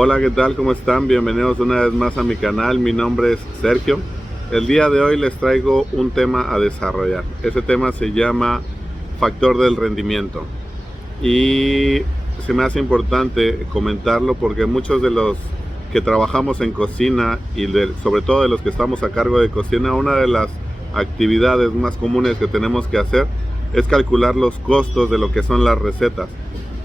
Hola, ¿qué tal? ¿Cómo están? Bienvenidos una vez más a mi canal. Mi nombre es Sergio. El día de hoy les traigo un tema a desarrollar. Ese tema se llama factor del rendimiento. Y se me hace importante comentarlo porque muchos de los que trabajamos en cocina y sobre todo de los que estamos a cargo de cocina, una de las actividades más comunes que tenemos que hacer es calcular los costos de lo que son las recetas.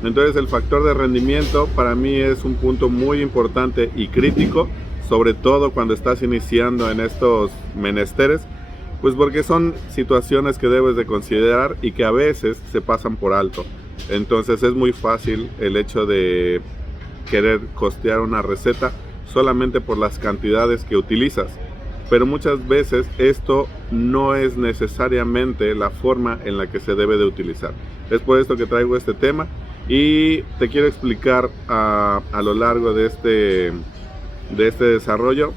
Entonces el factor de rendimiento para mí es un punto muy importante y crítico, sobre todo cuando estás iniciando en estos menesteres, pues porque son situaciones que debes de considerar y que a veces se pasan por alto. Entonces es muy fácil el hecho de querer costear una receta solamente por las cantidades que utilizas. Pero muchas veces esto no es necesariamente la forma en la que se debe de utilizar. Es por esto que traigo este tema y te quiero explicar a lo largo de este desarrollo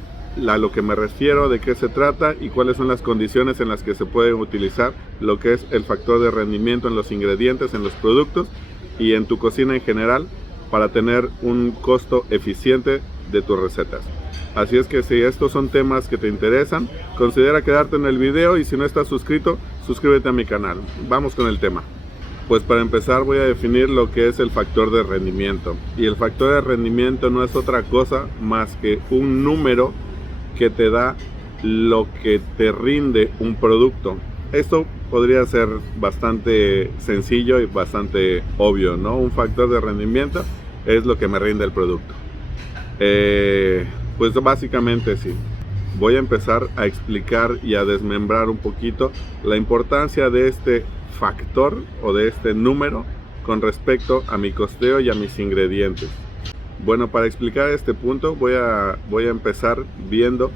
a lo que me refiero, de qué se trata y cuáles son las condiciones en las que se puede utilizar lo que es el factor de rendimiento en los ingredientes, en los productos y en tu cocina en general para tener un costo eficiente de tus recetas. Así es que si estos son temas que te interesan, considera quedarte en el video y si no estás suscrito, suscríbete a mi canal. Vamos con el tema. Pues para empezar voy a definir lo que es el factor de rendimiento. Y el factor de rendimiento no es otra cosa más que un número que te da lo que te rinde un producto. Esto podría ser bastante sencillo y bastante obvio, ¿no? Un factor de rendimiento es lo que me rinde el producto. Pues básicamente sí. Voy a empezar a explicar y a desmembrar un poquito la importancia de este factor o de este número con respecto a mi costeo y a mis ingredientes. Bueno, para explicar este punto voy a empezar viendo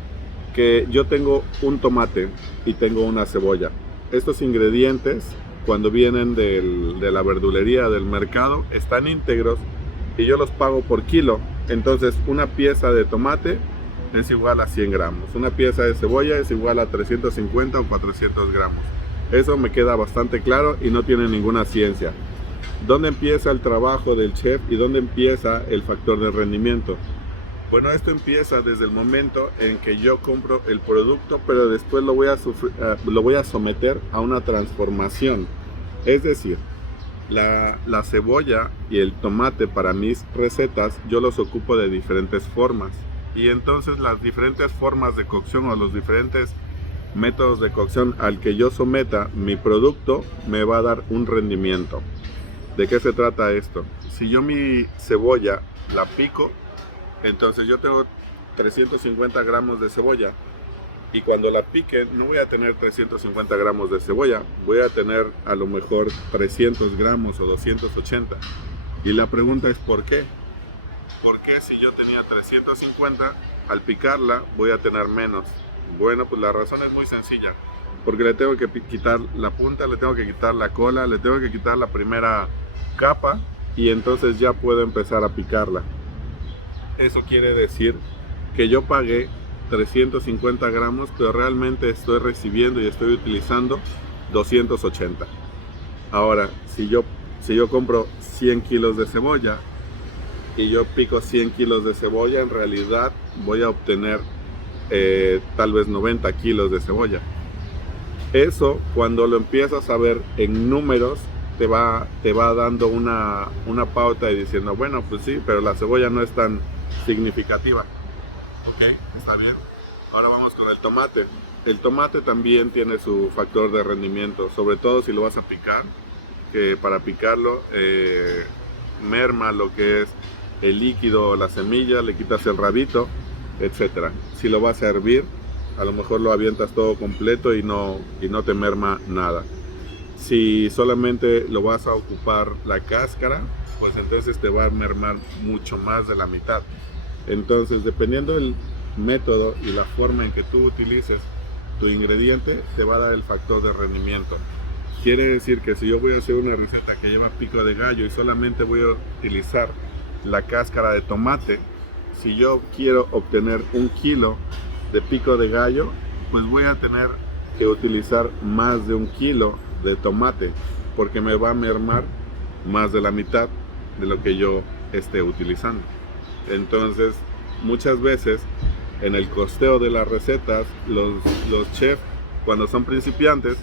que yo tengo un tomate y tengo una cebolla. Estos ingredientes, cuando vienen de la verdulería, del mercado, están íntegros y yo los pago por kilo. Entonces una pieza de tomate es igual a 100 gramos, una pieza de cebolla es igual a 350 o 400 gramos. Eso me queda bastante claro y no tiene ninguna ciencia. ¿Dónde empieza el trabajo del chef y dónde empieza el factor de rendimiento? Bueno, esto empieza desde el momento en que yo compro el producto, pero después lo voy a someter a una transformación. Es decir, la cebolla y el tomate para mis recetas yo los ocupo de diferentes formas. Y entonces las diferentes formas de cocción o los diferentes métodos de cocción al que yo someta mi producto me va a dar un rendimiento. ¿De qué se trata esto? Si yo mi cebolla la pico, entonces yo tengo 350 gramos de cebolla y cuando la pique no voy a tener 350 gramos de cebolla, voy a tener a lo mejor 300 gramos o 280. Y la pregunta es ¿por qué? ¿Por qué si yo tenía 350, al picarla voy a tener menos? Bueno, pues la razón es muy sencilla, porque le tengo que quitar la punta, le tengo que quitar la cola, le tengo que quitar la primera capa y entonces ya puedo empezar a picarla. Eso quiere decir que yo pagué 350 gramos, pero realmente estoy recibiendo y estoy utilizando 280. Ahora, si yo compro 100 kilos de cebolla y yo pico 100 kilos de cebolla, en realidad voy a obtener tal vez 90 kilos de cebolla. Eso, cuando lo empiezas a ver en números, te va dando una pauta y diciendo, bueno, pues sí, pero la cebolla no es tan significativa. Ok, está bien. Ahora vamos con el tomate. El tomate también tiene su factor de rendimiento, sobre todo si lo vas a picar, que para picarlo merma lo que es el líquido o la semilla, le quitas el rabito, etcétera. Si lo vas a hervir, a lo mejor lo avientas todo completo y no te merma nada. Si solamente lo vas a ocupar la cáscara, pues entonces te va a mermar mucho más de la mitad. Entonces, dependiendo del método y la forma en que tú utilices tu ingrediente, te va a dar el factor de rendimiento. Quiere decir que si yo voy a hacer una receta que lleva pico de gallo y solamente voy a utilizar la cáscara de tomate, si yo quiero obtener 1 kilo de pico de gallo, pues voy a tener que utilizar más de 1 kilo de tomate, porque me va a mermar más de la mitad de lo que yo esté utilizando. Entonces, muchas veces en el costeo de las recetas, los chefs, cuando son principiantes,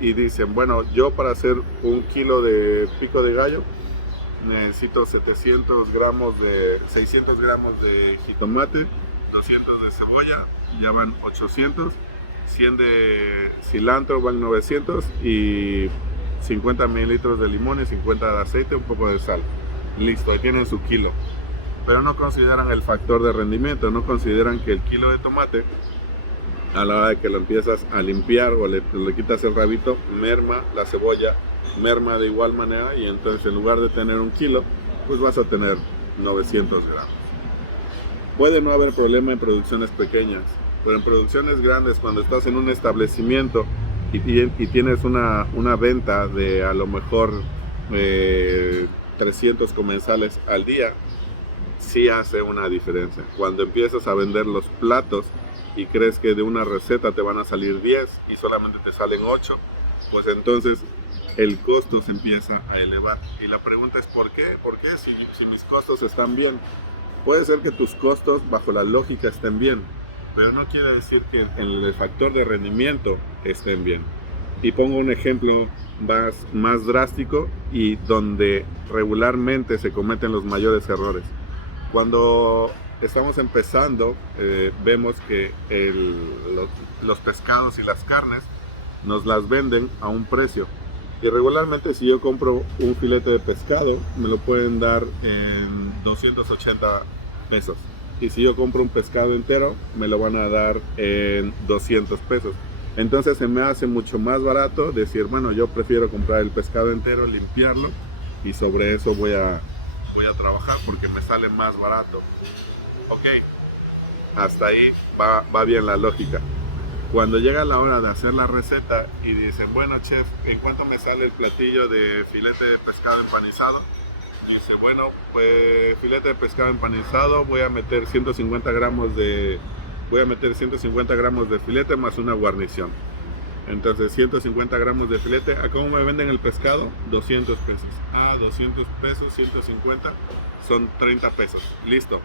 y dicen, bueno, yo para hacer un kilo de pico de gallo, necesito 600 gramos de jitomate, 200 de cebolla, ya van 800, 100 de cilantro van 900 y 50 mililitros de limón y 50 de aceite, un poco de sal. Listo, ahí tienen su kilo. Pero no consideran el factor de rendimiento, no consideran que el kilo de tomate, a la hora de que lo empiezas a limpiar o le quitas el rabito, merma la cebolla, merma de igual manera, y entonces en lugar de tener un kilo, pues vas a tener 900 gramos. Puede no haber problema en producciones pequeñas, pero en producciones grandes, cuando estás en un establecimiento y tienes una venta de a lo mejor 300 comensales al día, sí hace una diferencia. Cuando empiezas a vender los platos y crees que de una receta te van a salir 10 y solamente te salen 8, pues entonces el costo se empieza a elevar. Y la pregunta es ¿por qué? ¿Por qué si mis costos están bien? Puede ser que tus costos bajo la lógica estén bien, pero no quiere decir que en el factor de rendimiento estén bien. Y pongo un ejemplo más drástico y donde regularmente se cometen los mayores errores. Cuando estamos empezando, vemos que los pescados y las carnes nos las venden a un precio. Y regularmente si yo compro un filete de pescado, me lo pueden dar en 280 pesos. Y si yo compro un pescado entero, me lo van a dar en 200 pesos. Entonces se me hace mucho más barato decir, bueno, yo prefiero comprar el pescado entero, limpiarlo, y sobre eso voy a trabajar porque me sale más barato. Ok, hasta ahí va bien la lógica. Cuando llega la hora de hacer la receta y dicen, bueno chef, ¿en cuánto me sale el platillo de filete de pescado empanizado? Y dice, bueno, pues filete de pescado empanizado, voy a meter 150 gramos de filete más una guarnición. Entonces 150 gramos de filete. ¿A cómo me venden el pescado? 200 pesos. 200 pesos, 150 son 30 pesos. Listo.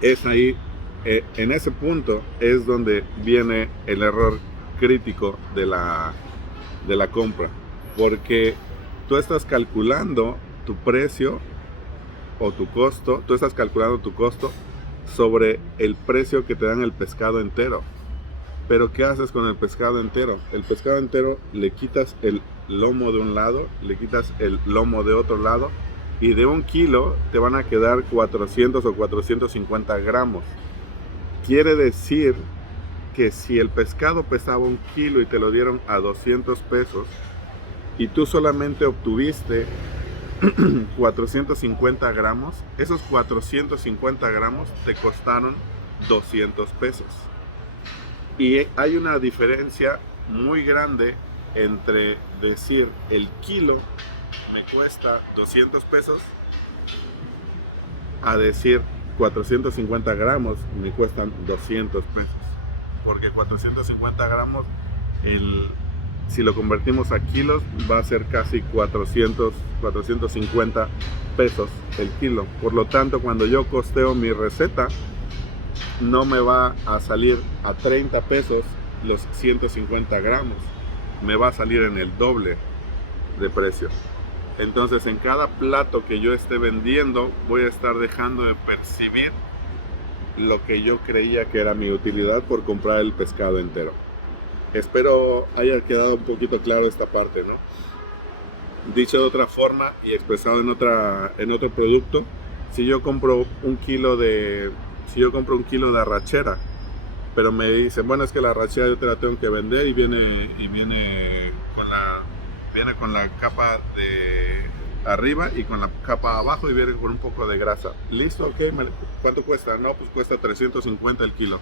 Es ahí, en ese punto es donde viene el error crítico de la compra, porque tú estás calculando tu precio o tu costo, sobre el precio que te dan el pescado entero. Pero ¿qué haces con el pescado entero? El pescado entero le quitas el lomo de un lado, le quitas el lomo de otro lado, y de un kilo te van a quedar 400 o 450 gramos. Quiere decir que si el pescado pesaba 1 kilo y te lo dieron a 200 pesos y tú solamente obtuviste 450 gramos, esos 450 gramos te costaron 200 pesos. Y hay una diferencia muy grande entre decir el kilo me cuesta 200 pesos a decir 450 gramos me cuestan 200 pesos. Porque 450 gramos, si lo convertimos a kilos, va a ser casi 450 pesos el kilo. Por lo tanto, cuando yo costeo mi receta, no me va a salir a 30 pesos los 150 gramos. Me va a salir en el doble de precio. Entonces, en cada plato que yo esté vendiendo, voy a estar dejando de percibir lo que yo creía que era mi utilidad por comprar el pescado entero. Espero haya quedado un poquito claro esta parte, ¿no? Dicho de otra forma y expresado en otro producto, si yo compro un kilo de arrachera, pero me dicen, bueno, es que la arrachera yo te la tengo que vender y viene con la capa de arriba y con la capa abajo y viene con un poco de grasa. Listo, ok, ¿cuánto cuesta? No, pues cuesta 350 el kilo.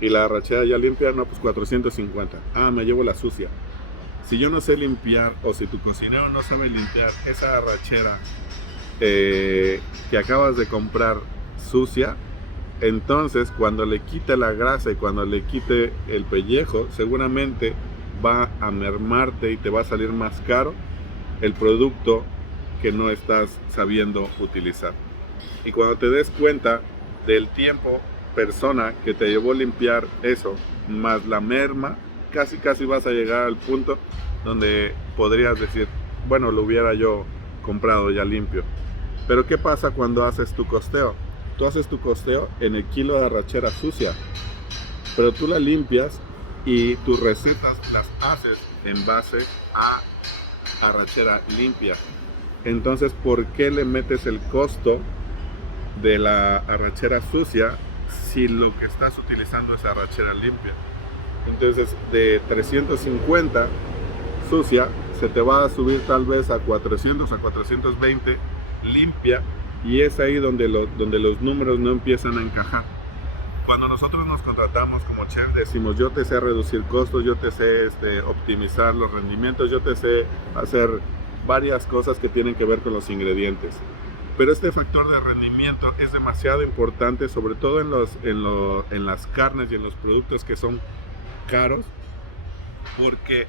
Y la arrachera ya limpia, no, pues 450. Me llevo la sucia. Si yo no sé limpiar, o si tu cocinero no sabe limpiar esa arrachera que acabas de comprar sucia, entonces cuando le quite la grasa y cuando le quite el pellejo, seguramente va a mermarte y te va a salir más caro el producto que no estás sabiendo utilizar. Y cuando te des cuenta del tiempo persona que te llevó a limpiar eso, más la merma, casi vas a llegar al punto donde podrías decir, bueno, lo hubiera yo comprado ya limpio. Pero ¿qué pasa cuando haces tu costeo? Tú haces tu costeo en el kilo de arrachera sucia, pero tú la limpias y tus recetas las haces en base a arrachera limpia. Entonces, ¿por qué le metes el costo de la arrachera sucia si lo que estás utilizando es arrachera limpia? Entonces, de 350 sucia se te va a subir tal vez a 400, a 420 limpia, y es ahí donde los números no empiezan a encajar. Cuando nosotros nos contratamos como chef, decimos, yo te sé reducir costos, yo te sé optimizar los rendimientos, yo te sé hacer varias cosas que tienen que ver con los ingredientes. Pero este factor de rendimiento es demasiado importante, sobre todo en las carnes y en los productos que son caros, porque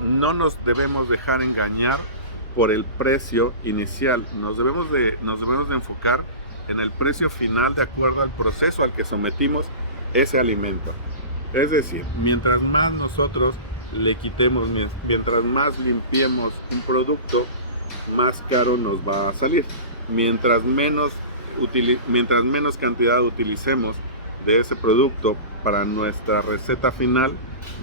no nos debemos dejar engañar por el precio inicial. Nos debemos de enfocar en el precio final de acuerdo al proceso al que sometimos ese alimento. Es decir, mientras más nosotros le quitemos, mientras más limpiemos un producto, más caro nos va a salir. Mientras menos cantidad utilicemos de ese producto para nuestra receta final,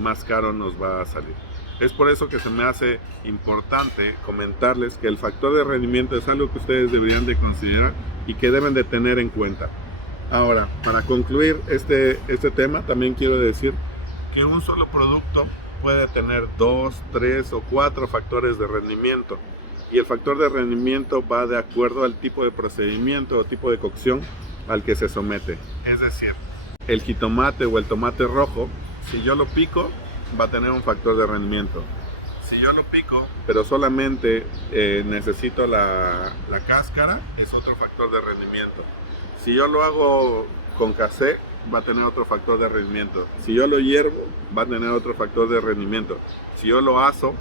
más caro nos va a salir. Es por eso que se me hace importante comentarles que el factor de rendimiento es algo que ustedes deberían de considerar y que deben de tener en cuenta. Ahora, para concluir este tema, también quiero decir que un solo producto puede tener 2, 3 o 4 factores de rendimiento, y el factor de rendimiento va de acuerdo al tipo de procedimiento o tipo de cocción al que se somete. Es decir, el jitomate o el tomate rojo, si yo lo pico, va a tener un factor de rendimiento. Si yo lo pico, pero solamente necesito la cáscara, es otro factor de rendimiento. Si yo lo hago con casé, va a tener otro factor de rendimiento. Si yo lo hiervo, va a tener otro factor de rendimiento. Si yo lo aso,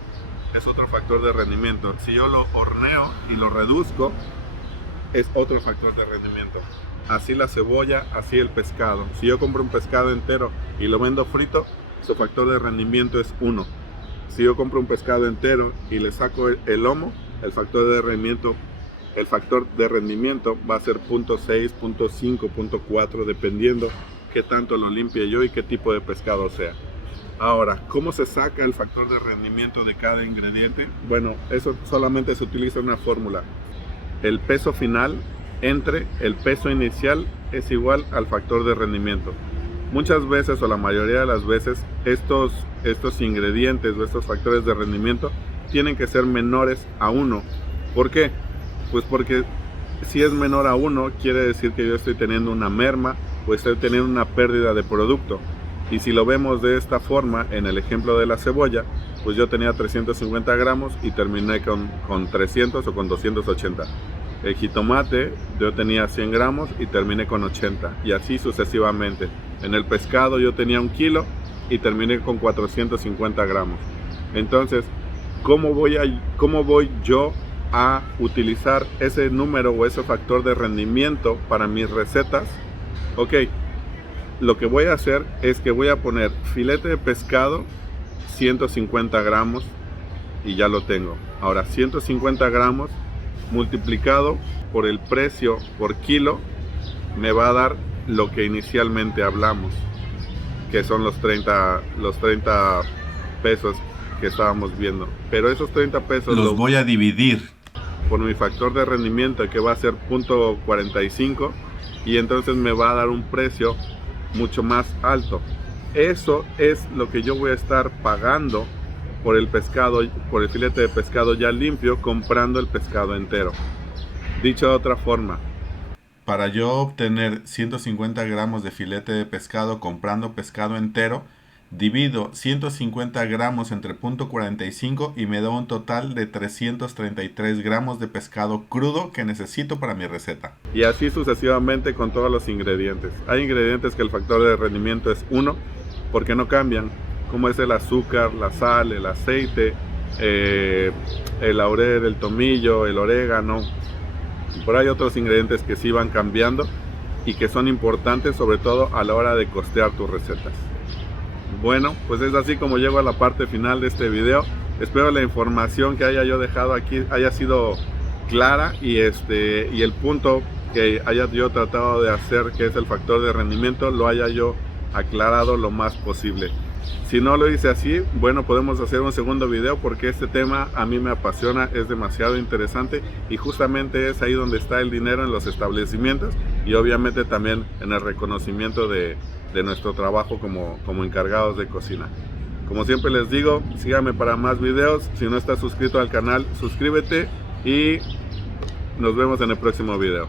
es otro factor de rendimiento. Si yo lo horneo y lo reduzco, es otro factor de rendimiento. Así la cebolla, así el pescado. Si yo compro un pescado entero y lo vendo frito, su factor de rendimiento es 1. Si yo compro un pescado entero y le saco el lomo, el factor de rendimiento va a ser 0.6, 0.5, 0.4, dependiendo qué tanto lo limpie yo y qué tipo de pescado sea. Ahora, ¿cómo se saca el factor de rendimiento de cada ingrediente? Bueno, eso solamente se utiliza una fórmula. El peso final entre el peso inicial es igual al factor de rendimiento. Muchas veces, o la mayoría de las veces, estos ingredientes o estos factores de rendimiento tienen que ser menores a 1. ¿Por qué? Pues porque si es menor a 1, quiere decir que yo estoy teniendo una merma o estoy teniendo una pérdida de producto. Y si lo vemos de esta forma, en el ejemplo de la cebolla, pues yo tenía 350 gramos y terminé con 300 o con 280. El jitomate yo tenía 100 gramos y terminé con 80, y así sucesivamente. En el pescado yo tenía 1 kilo y terminé con 450 gramos. Entonces, ¿cómo voy yo a utilizar ese número o ese factor de rendimiento para mis recetas? Ok, lo que voy a hacer es que voy a poner filete de pescado 150 gramos y ya lo tengo. Ahora, 150 gramos multiplicado por el precio por kilo me va a dar lo que inicialmente hablamos, que son los 30 pesos que estábamos viendo. Pero esos 30 pesos los voy a dividir por mi factor de rendimiento, que va a ser 0.45, y entonces me va a dar un precio mucho más alto. Eso es lo que yo voy a estar pagando por el pescado, por el filete de pescado ya limpio, comprando el pescado entero. Dicho de otra forma, para yo obtener 150 gramos de filete de pescado comprando pescado entero, divido 150 gramos entre 0.45 y me da un total de 333 gramos de pescado crudo que necesito para mi receta. Y así sucesivamente con todos los ingredientes. Hay ingredientes que el factor de rendimiento es 1 porque no cambian, como es el azúcar, la sal, el aceite, el laurel, el tomillo, el orégano. Pero hay otros ingredientes que sí van cambiando y que son importantes, sobre todo a la hora de costear tus recetas. Bueno, pues es así como llego a la parte final de este video. Espero la información que haya yo dejado aquí haya sido clara y el punto que haya yo tratado de hacer, que es el factor de rendimiento, lo haya yo aclarado lo más posible. Si no lo hice así, bueno, podemos hacer un segundo video porque este tema a mí me apasiona, es demasiado interesante y justamente es ahí donde está el dinero, en los establecimientos y obviamente también en el reconocimiento de nuestro trabajo como encargados de cocina. Como siempre les digo, síganme para más videos. Si no estás suscrito al canal, suscríbete y nos vemos en el próximo video.